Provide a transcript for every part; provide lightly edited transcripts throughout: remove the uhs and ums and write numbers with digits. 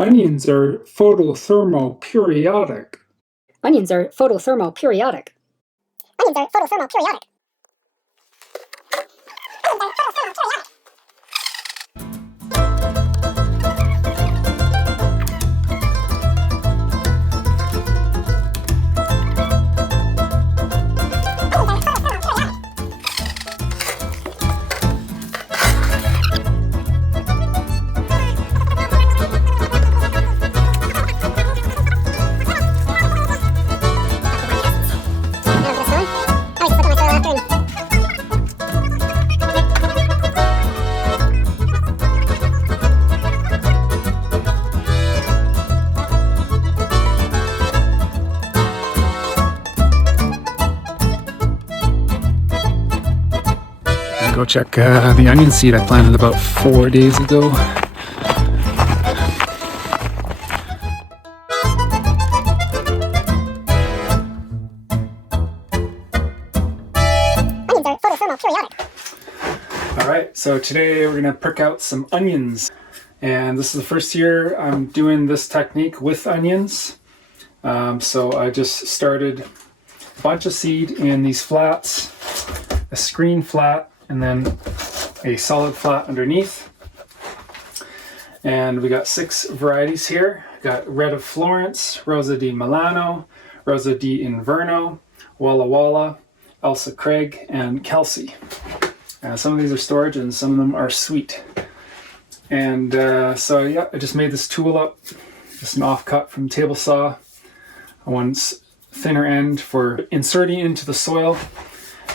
Onions are photothermoperiodic. Onions are photothermoperiodic. Onions are photothermoperiodic. Go check the onion seed I planted about 4 days ago. Onions are photothermoperiodic. Alright, so today we're going to prick out some onions. And this is the first year I'm doing this technique with onions. So I just started a bunch of seed in these flats, a screen flat, and then a solid flat underneath. And we got 6 varieties here. Got Red of Florence, Rosa di Milano, Rosa di Inverno, Walla Walla, Elsa Craig, and Kelsey. Some of these are storage and some of them are sweet. And so yeah, I just made this tool up, just an offcut from table saw. One's thinner end for inserting into the soil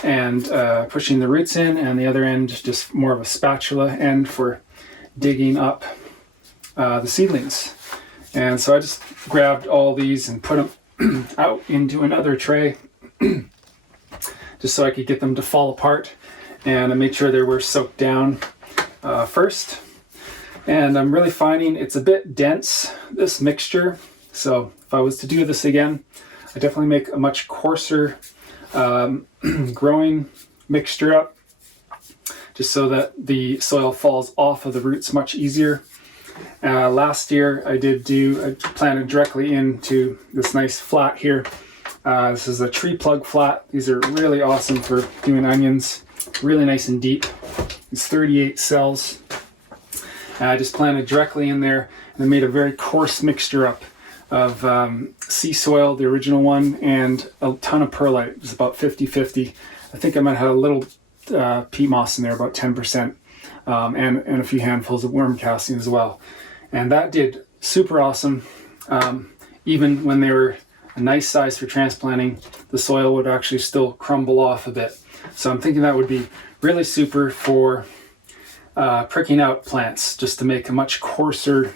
and pushing the roots in, and the other end just more of a spatula end for digging up the seedlings. And so I just grabbed all these and put them out into another tray just so I could get them to fall apart, and I made sure they were soaked down first. And I'm really finding it's a bit dense, this mixture, so if I was to do this again, I definitely make a much coarser growing mixture up, just so that the soil falls off of the roots much easier. Last year I planted directly into this nice flat here. This is a tree plug flat. These are really awesome for doing onions, really nice and deep. It's 38 cells. I just planted directly in there, and I made a very coarse mixture up of sea soil, the original one, and a ton of perlite. It was about 50-50. I think I might have a little peat moss in there, about 10%, and a few handfuls of worm casting as well. And that did super awesome. Even when they were a nice size for transplanting, the soil would actually still crumble off a bit. So I'm thinking that would be really super for pricking out plants, just to make a much coarser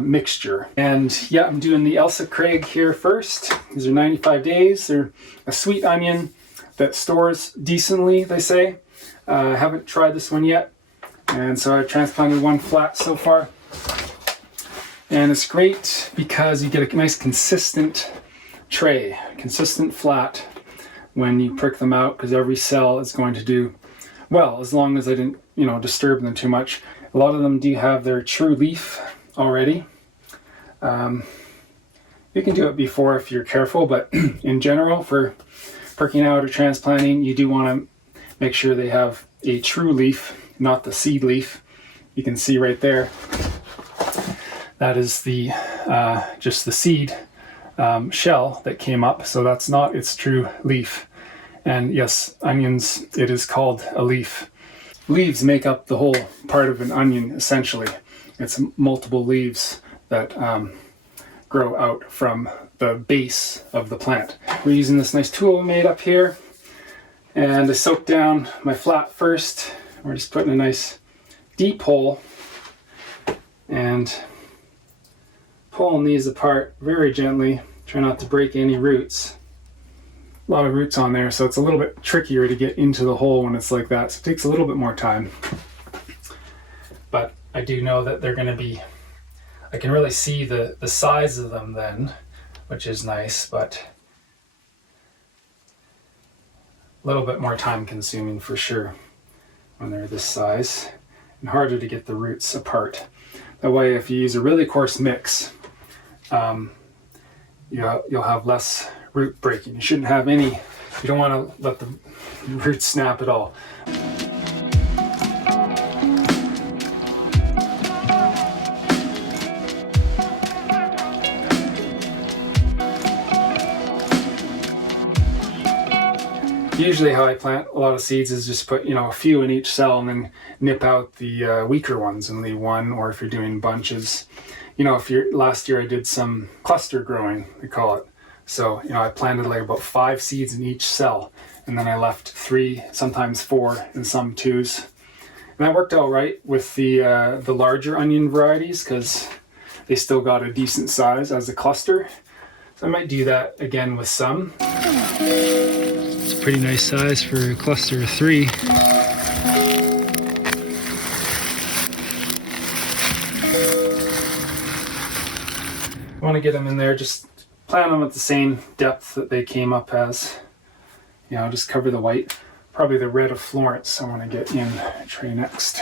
mixture. And yeah, I'm doing the Elsa Craig here first. These are 95 days. They're a sweet onion that stores decently, they say. I haven't tried this one yet, and so I transplanted one flat so far. And it's great because you get a nice consistent tray, consistent flat when you prick them out, because every cell is going to do well, as long as I didn't, disturb them too much. A lot of them do have their true leaf already. You can do it before if you're careful, but in general, for pricking out or transplanting, you do want to make sure they have a true leaf, not the seed leaf. You can see right there, that is the just the seed shell that came up, so that's not its true leaf. And yes, onions, it is called a leaf. Leaves make up the whole part of an onion, essentially. It's multiple leaves that grow out from the base of the plant. We're using this nice tool made up here, and I soaked down my flat first. We're just putting a nice deep hole and pulling these apart very gently. Try not to break any roots. A lot of roots on there, so it's a little bit trickier to get into the hole when it's like that, so it takes a little bit more time. But I do know that they're going to be, I can really see the size of them then, which is nice, but a little bit more time consuming for sure when they're this size, and harder to get the roots apart. That way, if you use a really coarse mix, you'll have less root breaking. You shouldn't have any. You don't want to let the roots snap at all. Usually how I plant a lot of seeds is just put, a few in each cell and then nip out the weaker ones and leave one, or if you're doing bunches. Last year I did some cluster growing, we call it. So, I planted like about 5 seeds in each cell, and then I left 3, sometimes 4, and some 2s. And that worked out right with the larger onion varieties because they still got a decent size as a cluster. So I might do that again with some. Pretty nice size for a cluster of 3. I want to get them in there, just plant them at the same depth that they came up as. Just cover the white. Probably the red of Florence I want to get in a tray next.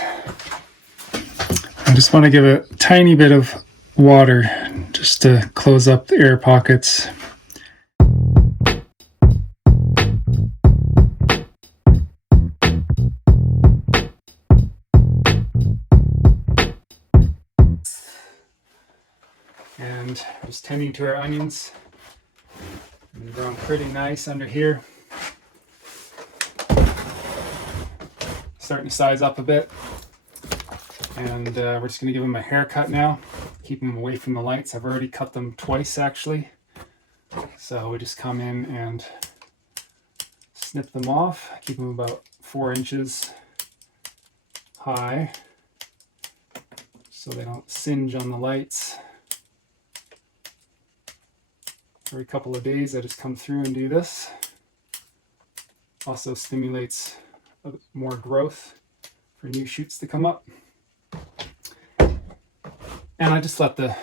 I just want to give a tiny bit of water just to close up the air pockets. And just tending to our onions. They're growing pretty nice under here. Starting to size up a bit. And we're just going to give them a haircut now. Keep them away from the lights. I've already cut them twice actually. So we just come in and snip them off. Keep them about 4 inches high so they don't singe on the lights. Every couple of days I just come through and do this. Also stimulates more growth for new shoots to come up. And I just let the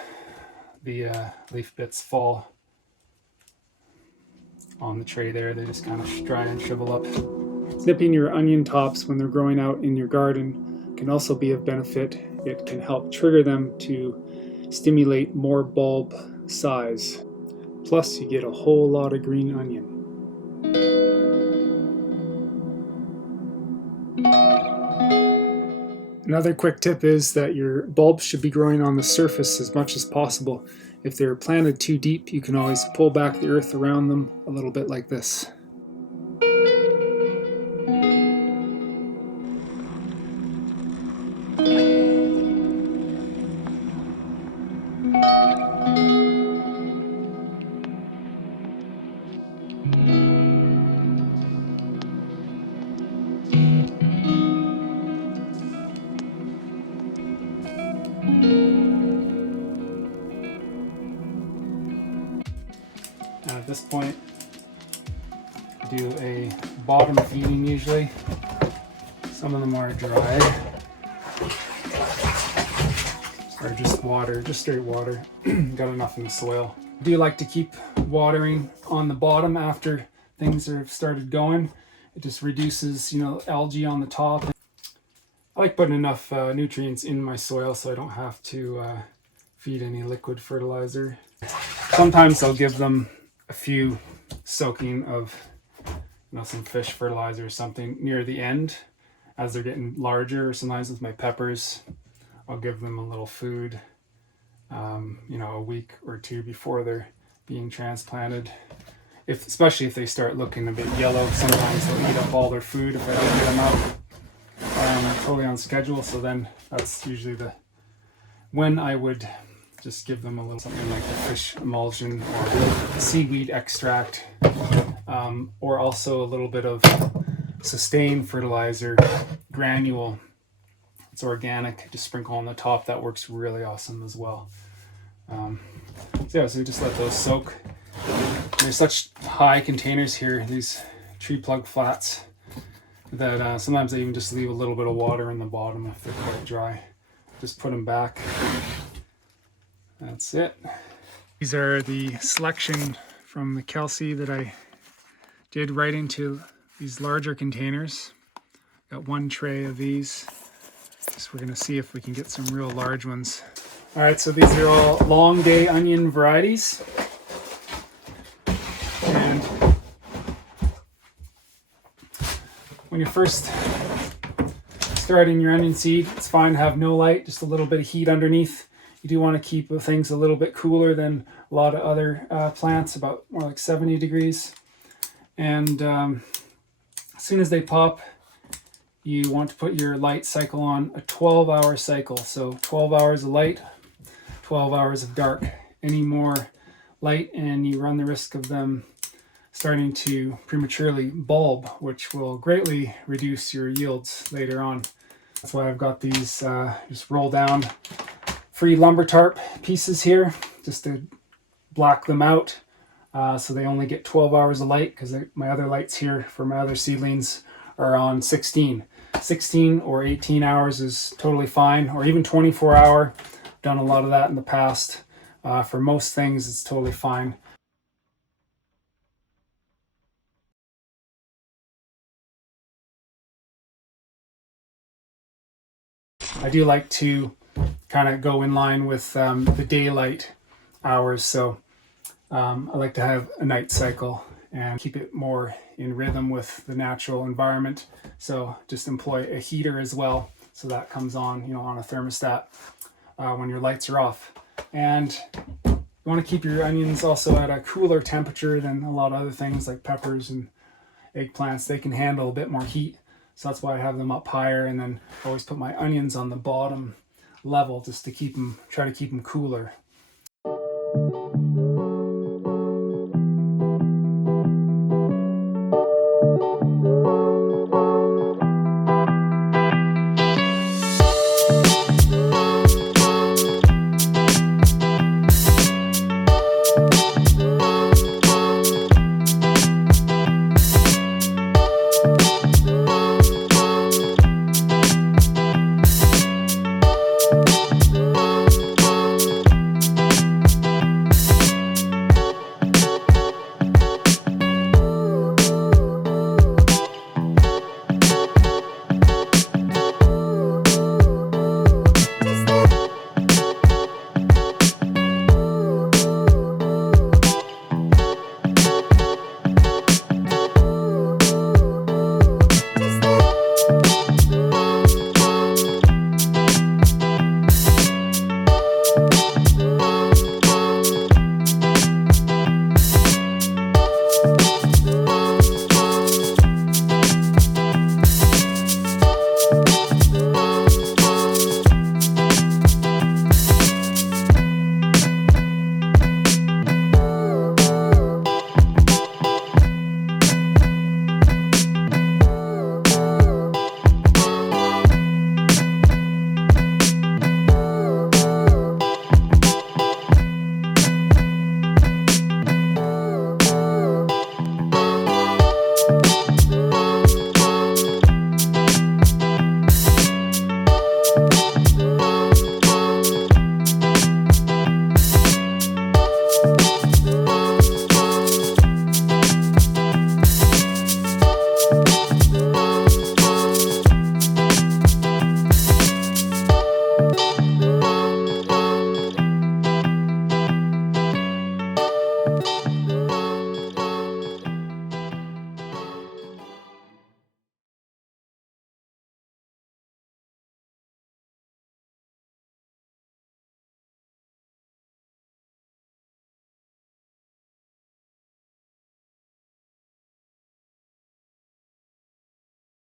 leaf bits fall on the tray there. They just kind of dry and shrivel up. Snipping your onion tops when they're growing out in your garden can also be of benefit. It can help trigger them to stimulate more bulb size. Plus, you get a whole lot of green onion. Another quick tip is that your bulbs should be growing on the surface as much as possible. If they're planted too deep, you can always pull back the earth around them a little bit like this. And at this point, do a bottom feeding usually. Some of them are dry. Or just water, just straight water. Got enough in the soil. I do like to keep watering on the bottom after things have started going. It just reduces, algae on the top. I like putting enough nutrients in my soil so I don't have to feed any liquid fertilizer. Sometimes I'll give them a few soaking of some fish fertilizer or something near the end as they're getting larger. Sometimes with my peppers I'll give them a little food a week or 2 before they're being transplanted. Especially if they start looking a bit yellow, sometimes they'll eat up all their food if I don't get them out totally on schedule. So then that's usually when I would just give them a little something like the fish emulsion or seaweed extract, or also a little bit of sustain fertilizer granule. It's organic, just sprinkle on the top. That works really awesome as well. So we just let those soak. There's such high containers here, these tree plug flats, that sometimes I even just leave a little bit of water in the bottom if they're quite dry. Just put them back. That's it. These are the selection from the Kelsey that I did right into these larger containers. Got 1 tray of these. We're going to see if we can get some real large ones. All right, so these are all long day onion varieties. And when you're first starting your onion seed, it's fine to have no light, just a little bit of heat underneath. You do want to keep things a little bit cooler than a lot of other plants, about more like 70 degrees. And as soon as they pop, you want to put your light cycle on a 12-hour cycle. So 12 hours of light, 12 hours of dark. Any more light and you run the risk of them starting to prematurely bulb, which will greatly reduce your yields later on. That's why I've got these just roll down free lumber tarp pieces here, just to black them out so they only get 12 hours of light, because my other lights here for my other seedlings are on 16 or 18 hours is totally fine, or even 24 hour. I've done a lot of that in the past. For most things it's totally fine. I do like to kind of go in line with the daylight hours, so I like to have a night cycle and keep it more in rhythm with the natural environment. So just employ a heater as well, so that comes on, you know, on a thermostat when your lights are off. And you want to keep your onions also at a cooler temperature than a lot of other things like peppers and eggplants. They can handle a bit more heat, so that's why I have them up higher, and then always put my onions on the bottom level just to try to keep them cooler.